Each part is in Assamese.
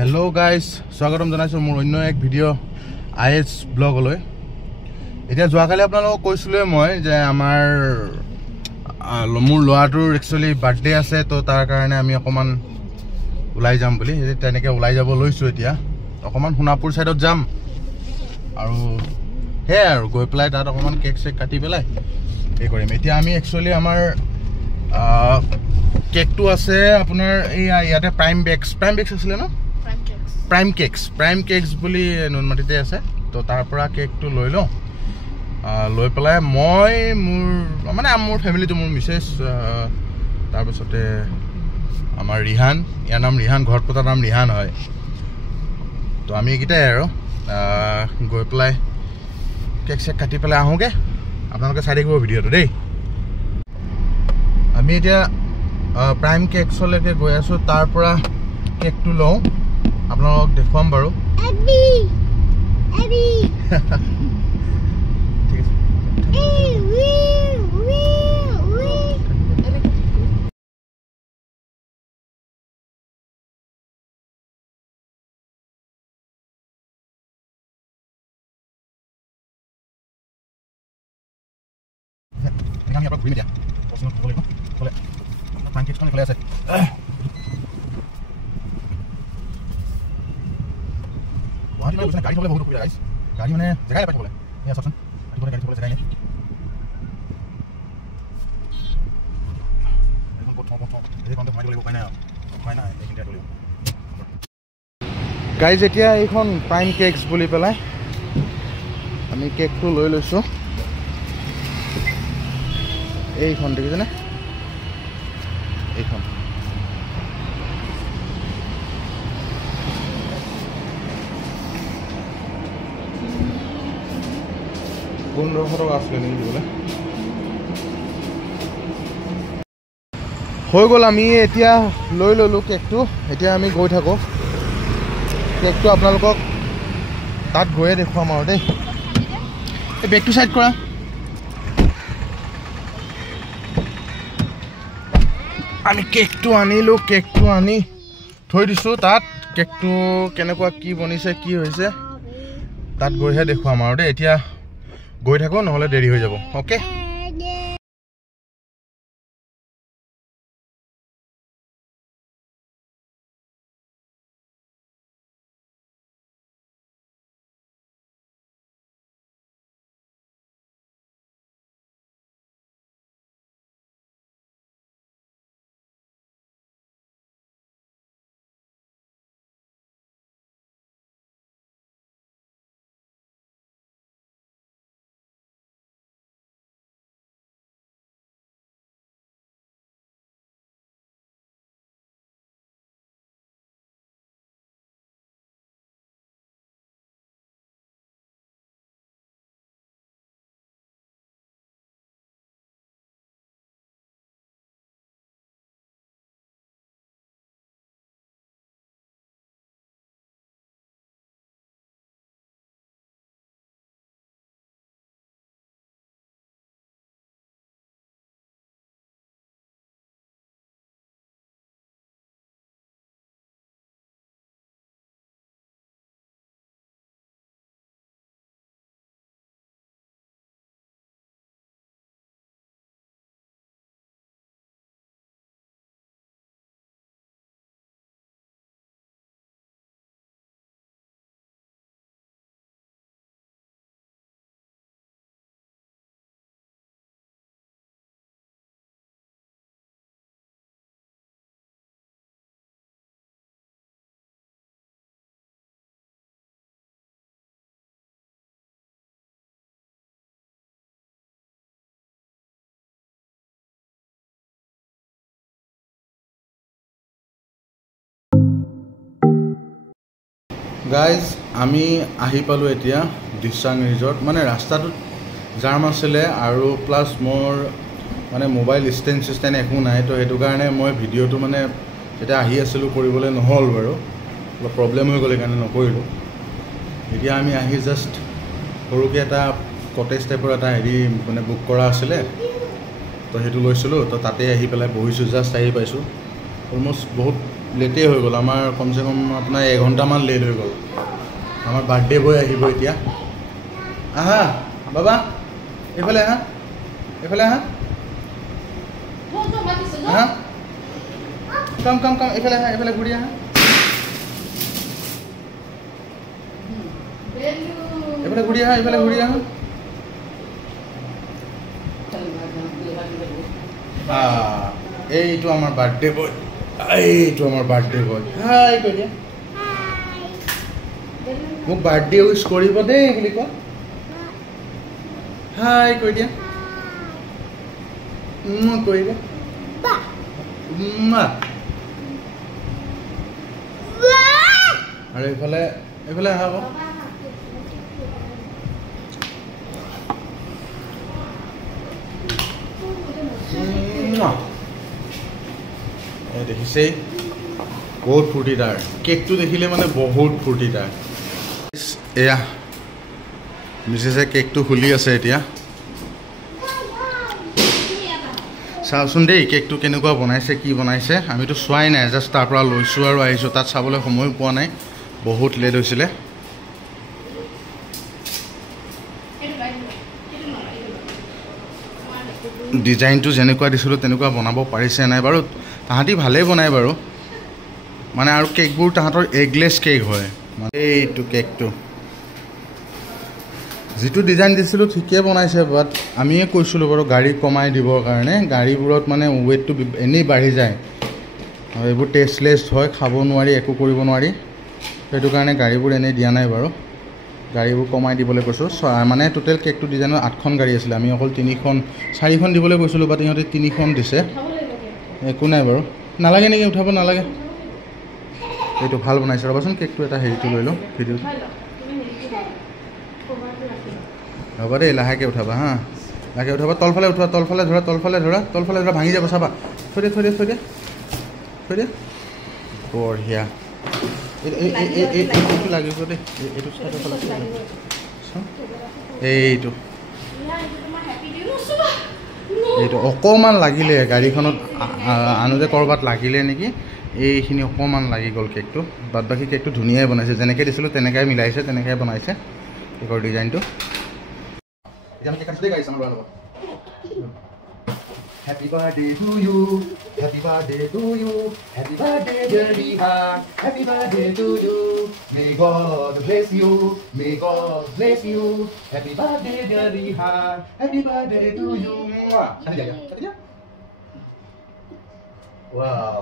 Hello guys, স্বাগতম জনাইছো মোৰ অন্য এক ভিডিঅ' আইএছ ব্লগলৈ। এতিয়া যোৱাকালি আপোনালোকক কৈছিলো মই যে আমাৰ মোৰ ল'ৰাটোৰ একচুয়ালি বাৰ্থডে আছে, তো তাৰ কাৰণে আমি অকমান ওলাই যাম বুলি তেনেকে ওলাই যাব লৈছো। এতিয়া অকমান সোণাপুৰ সাইডত যাম আৰু হে আৰু গৈ পেলাই তাত অকমান কেক চেক কাটি পেলাই এই কৰিম। এতিয়া আমি একচুয়ালি আমাৰ কেকটো আছে আপোনাৰ এই ইয়াতে প্ৰাইম বেক্স আছিল ন, প্ৰাইম কেকস বুলি নুনমাটিতে আছে। তো তাৰ পৰা কেকটো লৈ লওঁ, লৈ পেলাই মই মোৰ ফেমিলিটো মোৰ মিছেছ, তাৰপিছতে আমাৰ ৰিহান, ইয়াৰ নাম ৰিহান, ঘৰত পতা নাম ৰিহান হয়। তো আমি এইকেইটাই আৰু গৈ পেলাই কেক চেক কাটি পেলাই আহোঁগে। আপোনালোকে চাই থাকিব ভিডিঅ'টো দেই। আমি এতিয়া প্ৰাইম কেকছলৈকে গৈ আছোঁ, তাৰ পৰা কেকটো লওঁ, আপোনালোকক দেখুৱাম বাৰু। আমি আপোনাক ঘূৰি দিয়া পচন্দ কৰিব লাগিব ক'লে প্ৰাইম কেকছখন এইফালে আছে। গুৱাহাটী মানে গাড়ী থ'বলৈ বহুত অসুবিধা, গাড়ী মানে জেগাই নাপাই থ'বলৈ। এয়া চাওকচোন, গাড়ী থ'বলৈ জেগাই নাই। গাইজ এতিয়া এইখন প্ৰাইম কেকছ বুলি পেলাই আমি কেকটো লৈ লৈছোঁ। এইখন দেখিছেনে, এইখন $1500 আছিলে নেকি দিবলৈ। হৈ গ'ল, আমি এতিয়া লৈ ল'লোঁ কেকটো। এতিয়া আমি গৈ থাকোঁ, কেকটো আপোনালোকক তাত গৈয়ে দেখুৱাম আৰু দেই। এই বেগটো চাইড কৰা। আমি কেকটো আনিলোঁ, কেকটো আনি থৈ দিছোঁ তাত। কেকটো কেনেকুৱা কি বনিছে কি হৈছে তাত গৈহে দেখুৱাম আৰু দেই। এতিয়া গৈ থাকোঁ, নহ'লে দেৰি হৈ যাব। অ'কে, গাইজ আমি আহি পালোঁ এতিয়া দিচাং ৰিজৰ্ট। মানে ৰাস্তাটোত জাম আছিলে আৰু প্লাছ মোৰ মানে মোবাইল ষ্টেণ্ড একো নাই, তো সেইটো কাৰণে মই ভিডিঅ'টো মানে যেতিয়া আহি আছিলোঁ কৰিবলৈ নহ'ল বাৰু, অলপ প্ৰব্লেম হৈ গ'ল, সেইকাৰণে নকৰিলোঁ। এতিয়া আমি আহি জাষ্ট সৰুকৈ এটা কটেজ টাইপৰ এটা মানে বুক কৰা আছিলে, তো সেইটো লৈছিলোঁ। তো তাতে আহি পেলাই বহিছোঁ, জাষ্ট আহি পাইছোঁ। অলমষ্ট বহুত লেটেই হৈ গ'ল আমাৰ কমচে কম আপোনাৰ 1 ঘণ্টামান লেট হৈ গ'ল আমাৰ বাৰ্থডে বয় আহিব এতিয়া আহা বাবা এইফালে আহা আহা কাম এইফালে ঘূৰি আহা এইফালে ঘূৰি আহা এইটো আমাৰ বাৰ্থডে বয় হাই কৈ দিয়া মোক বাৰ্থডে উইচ কৰিব দেই বুলি কোৱা হাই কৈ দিয়া কৈ দিয়া আৰু এইফালে আহা আকৌ দেখিছেই বহুত ফূৰ্তিদাৰ কেকটো দেখিলে মানে বহুত ফূৰ্তিদাৰ এয়া মিছেছে কেকটো খুলি আছে এতিয়া চাওচোন দেই কেকটো কেনেকুৱা বনাইছে কি বনাইছে আমিতো চোৱাই নাই জাষ্ট তাৰ পৰা লৈছোঁ আৰু আহিছোঁ তাত চাবলৈ সময় পোৱা নাই বহুত লেট হৈছিলে ডিজাইনটো যেনেকুৱা দিছিলোঁ তেনেকুৱা বনাব পাৰিছে নাই বাৰু তাহাঁতি ভালেই বনায় বাৰু মানে আৰু কেকবোৰ তাহাঁতৰ এগলেছ কেক হয় মানে এইটো কেকটো যিটো ডিজাইন দিছিলোঁ ঠিকেই বনাইছে বাট আমিয়ে কৈছিলোঁ বাৰু গাড়ী কমাই দিবৰ কাৰণে গাড়ীবোৰত মানে ৱেইটটো এনেই বাঢ়ি যায় আৰু এইবোৰ টেষ্টলেছ হয় খাব নোৱাৰি একো কৰিব নোৱাৰি সেইটো কাৰণে গাড়ীবোৰ এনেই দিয়া নাই বাৰু গাড়ীবোৰ কমাই দিবলৈ কৈছোঁ মানে টোটেল কেকটো ডিজাইনৰ 8খন গাড়ী আছিলে আমি অকল 4খন দিবলৈ কৈছিলোঁ বাট ইহঁতে 3খন দিছে একো নাই বাৰু নালাগে নেকি উঠাব নালাগে এইটো ভাল বনাইছে ৰ'বাচোন কেকটো এটা হেৰিটো লৈ লওঁ ভিডিঅ'টো হ'ব দেই লাহেকৈ উঠাবা হা লাহেকৈ উঠাবা তলফালে ধৰা ভাঙি যাব চাবা থৈ দিয়া বঢ়িয়া এইটো লাগিব দেই এইটো অকণমান লাগিলে গাড়ীখনত আনোতে ক'ৰবাত লাগিলে নেকি এইখিনি অকণমান লাগি গ'ল কেকটো বাদ বাকী কেকটো ধুনীয়াই বনাইছে যেনেকৈ দিছিলোঁ তেনেকৈ মিলাইছে তেনেকৈ বনাইছে কেকৰ ডিজাইনটো Happy birthday to you, happy birthday to you, happy birthday dear Rihan, happy birthday to you, may God bless you, may God bless you, happy birthday dear Rihan, happy birthday to you. Wow.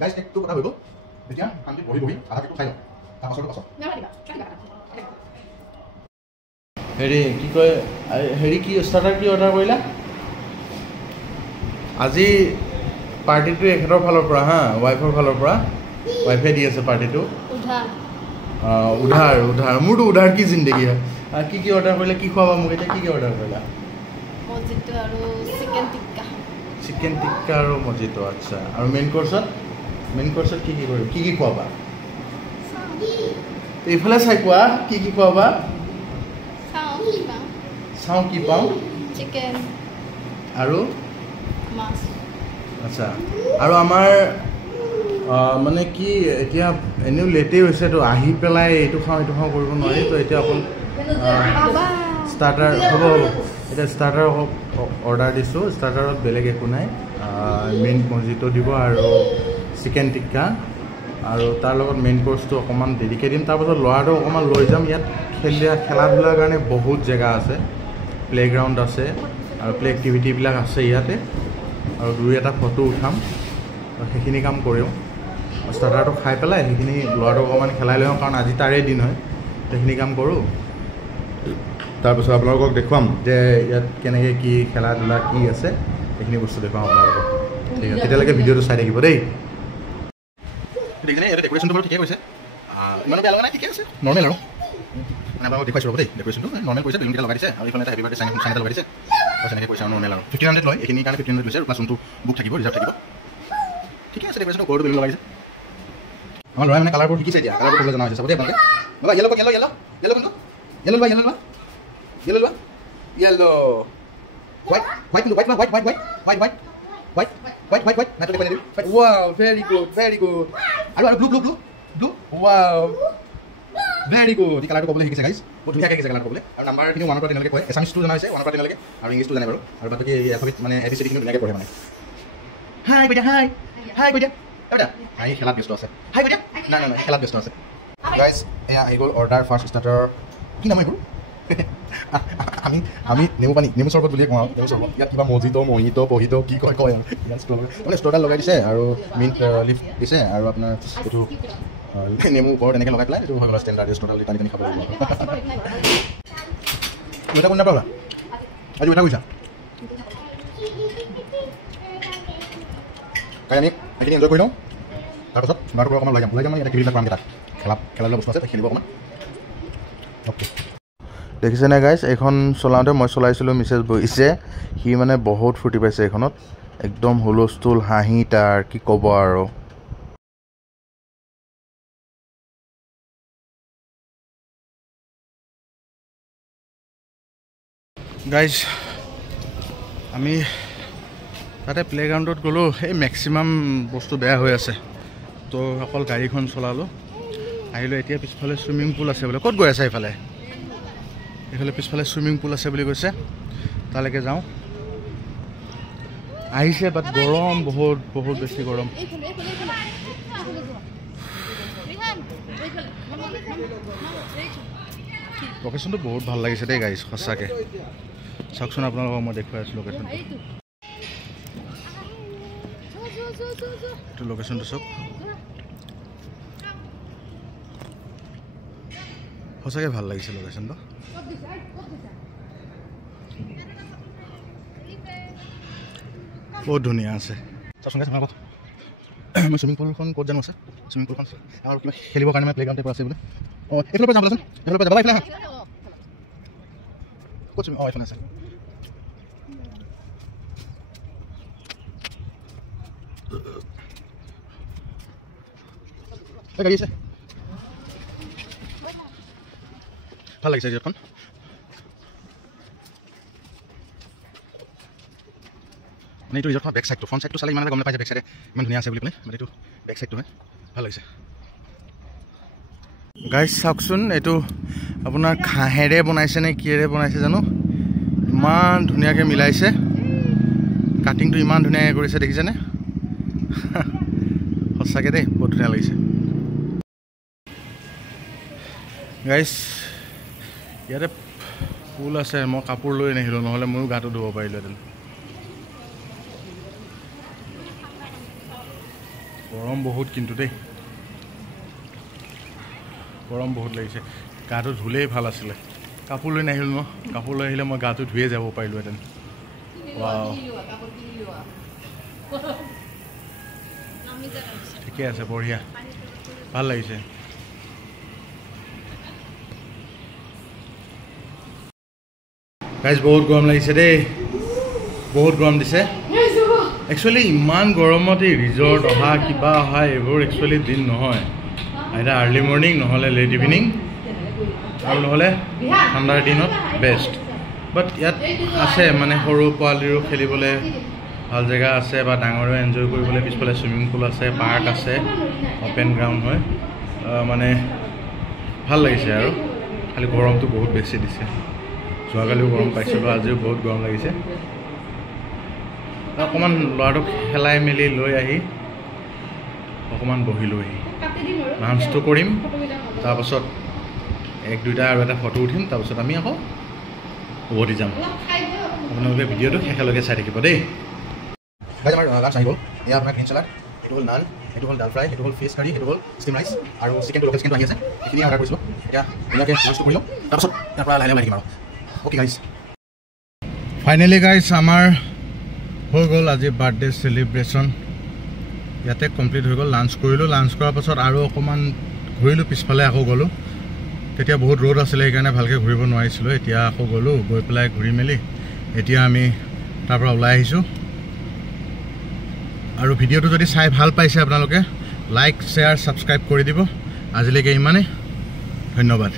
Guys, itu kata dulu. Jadi nanti bohi ada itu saya. Tak masuk kosong. হেৰি কি কয় হেৰি কি ষ্টাৰ্টাৰ কি অৰ্ডাৰ কৰিলা আজি পাৰ্টিটো এখেতৰ ফালৰ পৰা হা ৱাইফৰ ফালৰ পৰা ৱাইফে দি আছে পাৰ্টিটো উধাৰ মোৰতো উধাৰ কি জিন্দগী হয় কি অৰ্ডাৰ কৰিলা কি খোৱাবা মোক এতিয়া কি অৰ্ডাৰ কৰিলা মজিটো আৰু চিকেন টিক্কা আৰু মজিটো আচ্ছা আৰু মেইন কোৰ্ছত কি কৰিম কি খোৱাবা এইফালে চাই কোৱা কি খোৱাবা চাওঁ কি পাওঁ চিকেন আৰু মাছ আচ্ছা আৰু আমাৰ মানে কি এতিয়া এনেও লেটেই হৈছে তো আহি পেলাই এইটো খাওঁ কৰিব নোৱাৰি তো এতিয়া অকল ষ্টাৰ্টাৰ হ'ব এতিয়া ষ্টাৰ্টাৰ অৰ্ডাৰ দিছোঁ ষ্টাৰ্টাৰত বেলেগ একো নাই মেইন মজিটো দিব আৰু চিকেন টিক্কা আৰু তাৰ লগত মেইন কোৰ্চটো অকণমান দেৰিকৈ দিম তাৰপাছত ল'ৰাটো অকণমান লৈ যাম ইয়াত খেলা ধূলাৰ কাৰণে বহুত জেগা আছে প্লেগ্ৰাউণ্ড আছে আৰু প্লে এক্টিভিটিবিলাক আছে ইয়াতে আৰু 2-এটা ফটো উঠাম সেইখিনি কাম কৰিম ষ্টাৰ্টাৰটো খাই পেলাই সেইখিনি ল'ৰাটোক অকণমান খেলাই লৈ কাৰণ আজি তাৰে দিন হয় সেইখিনি কাম কৰোঁ তাৰপিছত আপোনালোকক দেখুৱাম যে ইয়াত কেনেকৈ কি খেলা ধূলা কি আছে সেইখিনি বস্তু দেখুৱাম আপোনালোকক ঠিক আছে তেতিয়ালৈকে ভিডিঅ'টো চাই থাকিব দেই দেখিছেনে ইয়াতে ডেক'ৰেশ্যনটো বাৰু ঠিকেই কৈছে ইমানো বেয়া লগা নাই ঠিকে আছে নৰ্মেল আৰু আপোনালোকক দেখুৱাইছোঁ ৰ'ব দেই ডেকৰেশ্যনটো নৰ্মেল কৰিছে বেলুনকেইটা লগাই দিছে আৰু এইফালে এটা হেপী বাৰ্থডে চাইন এটা লগাই দিছে আৰু তেনেকৈ কৈছে আৰু নৰ্মেল আৰু 1500 লয় এইখিনিৰ কাৰণে 1500 লৈছে আৰু প্লাছ যোনটো বুক থাকিব ৰিজাৰ্ভ থাকিব ঠিকে আছে ডেকৰেশ্যনটো ঘৰটো বেলুন লগাইছে আমাৰ ল'ৰাই মানে কালাৰবোৰ শিকিছে এতিয়া কালাৰবোৰ কৰিবলৈ জনা হৈছে চাব দেই আপোনালোকে বাবা য়েল্ল' কোনটো য়েল্ল' হোৱাইট নাইটো দেখুৱাই দিবি ৱাও ভেৰি গুড আৰু ব্লু ৱাও ভেৰি গুড এই কালাৰটো ক'বলৈ শিকিছে গাইজ বহুত ধুনীয়াকৈ শিকিছে কালাৰটো ক'বলৈ আৰু নাম্বাৰখিনি 1 পৰা 10 লৈকে কয় এছামিছটো জনা হৈছে 1 পৰা 10 লৈকে আৰু ইংলিছটো জানে বাৰু আৰু বাকী এলফাবেট মানে ABCD ধুনীয়াকৈ পঢ়ে মানে হাই বেটা বেটা হাই খেলাত ব্যস্ত আছে হাই বেটা না খেলাত ব্যস্ত আছে গাইজ এয়া আহি গ'ল অৰ্ডাৰ ফাৰ্ষ্ট ষ্টাৰ্টাৰ কি নাম এইবোৰ আমি নেমু চৰ্বত বুলিয়ে কওঁ নেমু চৰ্বত ইয়াত কিবা মহিত পহিত কি কয় মানে ষ্ট'ৰডাল লগাই দিছে আৰু মিণ্ট লিফ দিছে আৰু আপোনাৰ এইটো নেমু ওপৰত এনেকৈ লগাই পেলাই এইটো হৈ গ'ল ষ্টেণ্ডাৰ্ড ষ্ট'ৰডাল টানি টানি খাব লাগিব এটা কোন নাপালা আজি এটা কৈছা আমি এইখিনি এনজয় কৰি লওঁ তাৰপাছত চুনাৰটো পৰা অকণমান ওলাই যাম মানে এটা কিবিলাক কামকেইটা খেলা বস্তু আছে খেলিব অকণমান অ'কে দেখিছেনে গাইজ এইখন চলাওঁতে মই চলাইছিলোঁ মিছেছ বহিছে সি মানে বহুত ফূৰ্তি পাইছে এইখনত একদম হুলস্থুল হাঁহি তাৰ কি ক'ব আৰু গাইজ আমি তাতে প্লে'গ্ৰাউণ্ডত গ'লোঁ এই মেক্সিমাম বস্তু বেয়া হৈ আছে তো অকল গাড়ীখন চলালোঁ আহিলোঁ এতিয়া পিছফালে চুইমিং পুল আছে বোলে ক'ত গৈ আছে এইফালে পিছফালে চুইমিং পুল আছে বুলি কৈছে তালৈকে যাওঁ আহিছে বাট গৰম বহুত বেছি গৰম লোকেশ্যনটো বহুত ভাল লাগিছে দেই গাইজ সঁচাকৈ চাওকচোন আপোনালোকক মই দেখুৱাই আছোঁ লোকেশ্যনটো এইটো লোকেশ্যনটো চাওক সঁচাকৈ ভাল লাগিছে লোকেশ্যনটো বহুত ধুনীয়া আছে চাওকচোন মই চুইমিং পুলখন ক'ত জানো আছে চুইমিং পুলখন আৰু কিবা খেলিবৰ কাৰণে মই প্লে'গ্ৰাউণ্ড টাইপৰ আছে বোলে অঁ এইফালৰ পৰা যাবচোন এইফালৰ পৰা যাবা এইফালে ক'ত চুইমিং অঁ এইফালে আছে গাড়ী আছে ভাল লাগিছে ৰিজৰ্টখন মানে এইটো ৰিজৰ্টখন বেক চাইডটো ফ্ৰণ্ট চাইডটো চালে ইমান গম নাপায় যে বেক চাইডে ইমান ধুনীয়া আছে বুলি পেলাই মানে এইটো বেক চাইডটো হয় ভাল লাগিছে গাইজ চাওকচোন এইটো আপোনাৰ ঘাঁহেৰে বনাইছে নে কিহেৰে বনাইছে জানো ইমান ধুনীয়াকৈ মিলাইছে কাটিংটো ইমান ধুনীয়াকৈ কৰিছে দেখিছেনে সঁচাকৈ দেই বহুত ধুনীয়া লাগিছে গাইজ ইয়াতে পুল আছে মই কাপোৰ লৈ নাহিলোঁ নহ'লে ময়ো গাটো ধুব পাৰিলোহেঁতেন গৰম বহুত কিন্তু দেই গৰম বহুত লাগিছে গাটো ধুলেই ভাল আছিলে কাপোৰ লৈ নাহিলোঁ ন কাপোৰ লৈ আহিলে মই গাটো ধুয়ে যাব পাৰিলোহেঁতেন ঠিকে আছে বঢ়িয়া ভাল লাগিছে গাইজ বহুত গৰম লাগিছে দেই বহুত গৰম দিছে একচুৱেলি ইমান গৰমত এই ৰিজৰ্ট অহা কিবা অহা এইবোৰ একচুৱেলি দিন নহয় এটা আৰ্লি মৰ্ণিং নহ'লে লেট ইভিনিং আৰু নহ'লে ঠাণ্ডাৰ দিনত বেষ্ট বাট ইয়াত আছে মানে সৰু পোৱালিৰো খেলিবলৈ ভাল জেগা আছে বা ডাঙৰেও এনজয় কৰিবলৈ পিছফালে চুইমিং পুল আছে পাৰ্ক আছে অ'পেন গ্ৰাউণ্ড হয় মানে ভাল লাগিছে আৰু খালি গৰমটো বহুত বেছি দিছে যোৱাকালিও গৰম পাইছিলোঁ আজিও বহুত গৰম লাগিছে অকণমান ল'ৰাটোক খেলাই মেলি লৈ আহি অকণমান বহিলোহি লাঞ্চটো কৰিম তাৰপাছত 1-2টা আৰু এটা ফটো উঠিম তাৰপাছত আমি আকৌ উভতি যাম আপোনালোকে ভিডিঅ'টো শেষলৈকে চাই থাকিব দেই গাইজ আমাৰ লাঞ্চ আহি গ'ল এয়া আপোনাৰ গ্ৰীণ চালাড এইটো হ'ল নান এইটো হ'ল ডাল ফ্ৰাই এইটো হ'ল ফিছ কাৰী এইটো হ'ল ষ্টিম ৰাইচ আৰু চিকেনটো লোকেল চিকেনটো আহি আছে এইখিনি অৰ্ডাৰ কৰিছিলোঁ এতিয়া ধুনীয়াকৈ লাঞ্চটো কৰি লওঁ তাৰপাছত ইয়াৰ পৰা লাহে লাহে থাকিম আৰু অ'কে গাইজ ফাইনেলি গাইজ আমাৰ হৈ গ'ল আজি বাৰ্থডে চেলিব্ৰেশ্যন ইয়াতে কমপ্লিট হৈ গ'ল লাঞ্চ কৰিলোঁ লাঞ্চ কৰাৰ পাছত আৰু অকণমান ঘূৰিলোঁ পিছফালে আকৌ গ'লোঁ তেতিয়া বহুত ৰ'দ আছিলে সেইকাৰণে ভালকৈ ঘূৰিব নোৱাৰিছিলোঁ এতিয়া আকৌ গ'লোঁ গৈ পেলাই ঘূৰি মেলি এতিয়া আমি তাৰ পৰা ওলাই আহিছোঁ আৰু ভিডিঅ'টো যদি চাই ভাল পাইছে আপোনালোকে লাইক শ্বেয়াৰ ছাবস্ক্ৰাইব কৰি দিব আজিলৈকে ইমানেই ধন্যবাদ